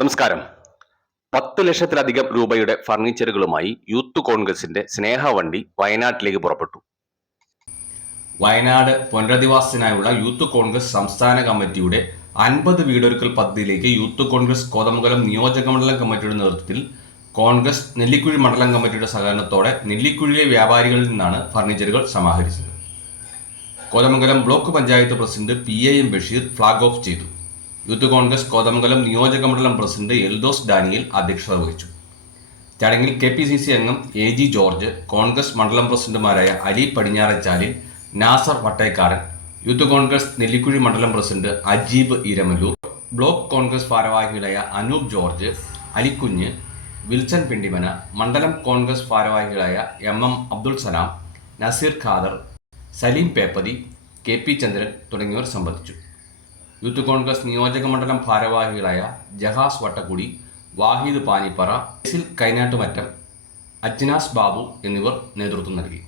നമസ്കാരം. പത്ത് ലക്ഷത്തിലധികം രൂപയുടെ ഫർണിച്ചറുകളുമായി യൂത്ത് കോൺഗ്രസിന്റെ സ്നേഹവണ്ടി വയനാട്ടിലേക്ക് പുറപ്പെട്ടു. വയനാട് പുനരധിവാസത്തിനായുള്ള യൂത്ത് കോൺഗ്രസ് സംസ്ഥാന കമ്മിറ്റിയുടെ അൻപത് വീടൊരുക്കൽ പദ്ധതിയിലേക്ക് യൂത്ത് കോൺഗ്രസ് കോതമംഗലം നിയോജക മണ്ഡലം കമ്മിറ്റിയുടെ നേതൃത്വത്തിൽ കോൺഗ്രസ് നെല്ലിക്കുഴി മണ്ഡലം കമ്മിറ്റിയുടെ സഹകരണത്തോടെ നെല്ലിക്കുഴിയിലെ വ്യാപാരികളിൽ നിന്നാണ് ഫർണിച്ചറുകൾ സമാഹരിച്ചത്. Kothamangalam block panchayat president P A M Basheer flag off ചെയ്തു. യൂത്ത് കോൺഗ്രസ് കോതമംഗലം നിയോജക മണ്ഡലം പ്രസിഡന്റ് എൽദോസ് ഡാനിയൽ അധ്യക്ഷത വഹിച്ചു. ചടങ്ങിൽ കെ പി സി സി അംഗം എ ജി ജോർജ് കോൺഗ്രസ് മണ്ഡലം പ്രസിഡന്റുമാരായ അലി പടിഞ്ഞാറച്ചാലിൽ നാസർ വട്ടേക്കാടൻ യൂത്ത് കോൺഗ്രസ് നെല്ലിക്കുഴി മണ്ഡലം president Ajeeb Eramalloor block Congress ഭാരവാഹികളായ അനൂപ് ജോർജ് അലിക്കുഞ്ഞ് വിൽസൺ പിണ്ടിമന മണ്ഡലം കോൺഗ്രസ് ഭാരവാഹികളായ M M Abdul Salam Nazeer Khader Saleem Peppathi K P Chandran തുടങ്ങിയവർ സംബന്ധിച്ചു. യൂത്ത് കോൺഗ്രസ് നിയോജക മണ്ഡലം ഭാരവാഹികളായ ജഹാസ് വട്ടക്കുടി വാഹിദ് പാനിപ്പറ എസിൽ കൈനാട്ടുമറ്റം അജ്നാസ് ബാബു എന്നിവർ നേതൃത്വം നൽകി.